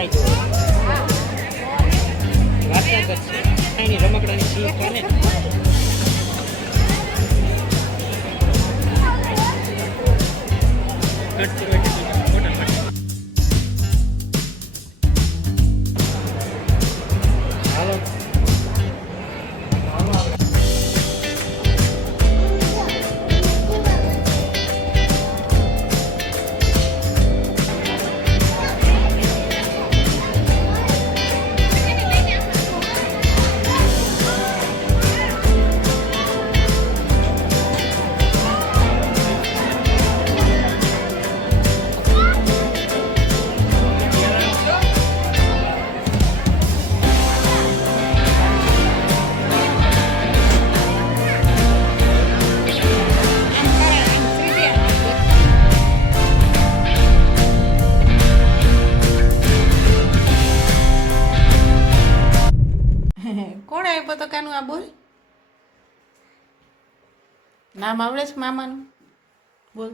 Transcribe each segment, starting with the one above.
ગાય જો વાર્તા કરશે એની રમકડાની શીખ ને કટ કરો એટલે ફોટા માટે હાલો કોણ આપ્યો તો કાનું આ બોલ નામ આવડે છે મામાનું બોલ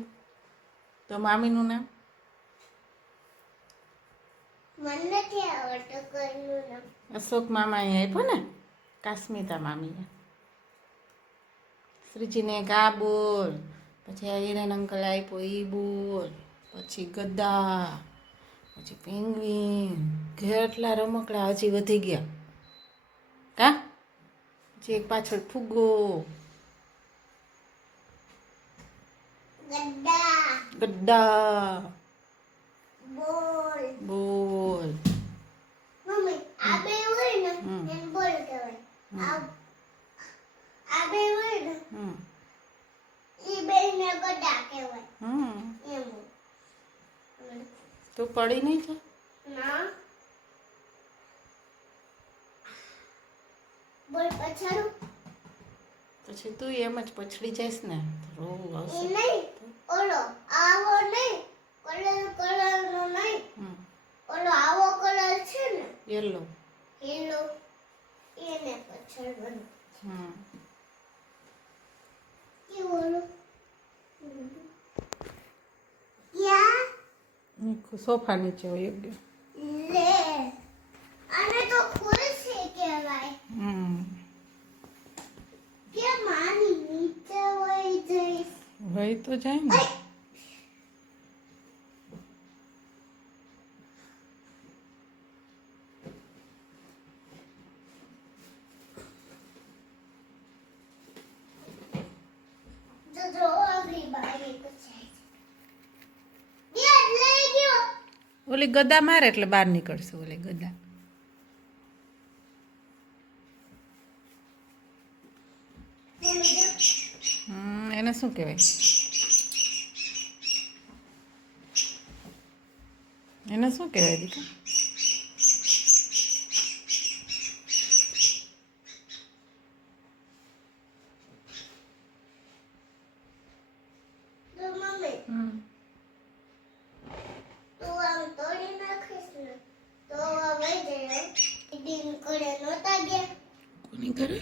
તો મામીનું નામ મને નથી આવડતું કોઈનું નામ. અશોક મામા એ આપ્યો ને કાસ્મિતા મામીએ શ્રીજીને એક આ બોલ પછી આ હિરેન અંકલ આપ્યો એ બોલ પછી ગદ્દા પછી પેંગ્વિન કેટલા રમકડા હજી વધી ગયા કા પછી એક પાછળ ફુગ્ગો ગદ્દા, ગદ્દા બોલ. બોલ મમ્મી આ બે હોય ને હમ. એને બોલ કહેવાય. આ બે હોય ને એ બે ને ગદ્દા કહેવાય. એમ. તું પડી નહીં છે ના બોલ પછાડું પછી તું એમ જ પછડી જઈશ ને રોવું એ આવશે નહીં ઓલો આવો નહીં કલર નો નહીં ઓલો આવો કલર છે ને યેલો હેલો એને પછાડવાનું કે ઓલો યા સોફા નીચે હોય યોગ્ય લે આને તો ખુરશી કહેવાય કે માની નીચે હોય જઈશ હોય તો જાય ને તો જો આગળી બારી પછાય યાદ લઈ ગયો ઓલી ગદા મારે એટલે બહાર નીકળશે ઓલી ગદા એને શું કહેવાય એને શું કહેવાય દીકરા તો મમ્મી તું આમ તોડી નાખીશ ને તો હવે જાય દિન કરે નહોતા ગયા કોની કરે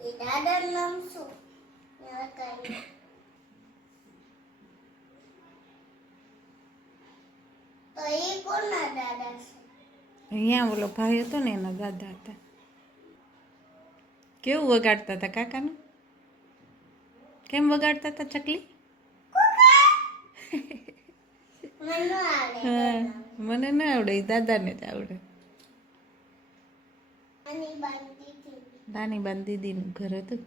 એ દાદાનું નામ શું કઈ તો એ કોના દાદા છે અહીંયા ઓલો ભાઈ હતો ને એના દાદા હતા કેવું વગાડતા હતા કાકાનું કેમ વગાડતા હતા ચકલી મને ન આવડે હા મને ના આવડે એ દાદાને જ આવડે આની બાંધી હતી નાની બાન દીદીનું ઘર હતું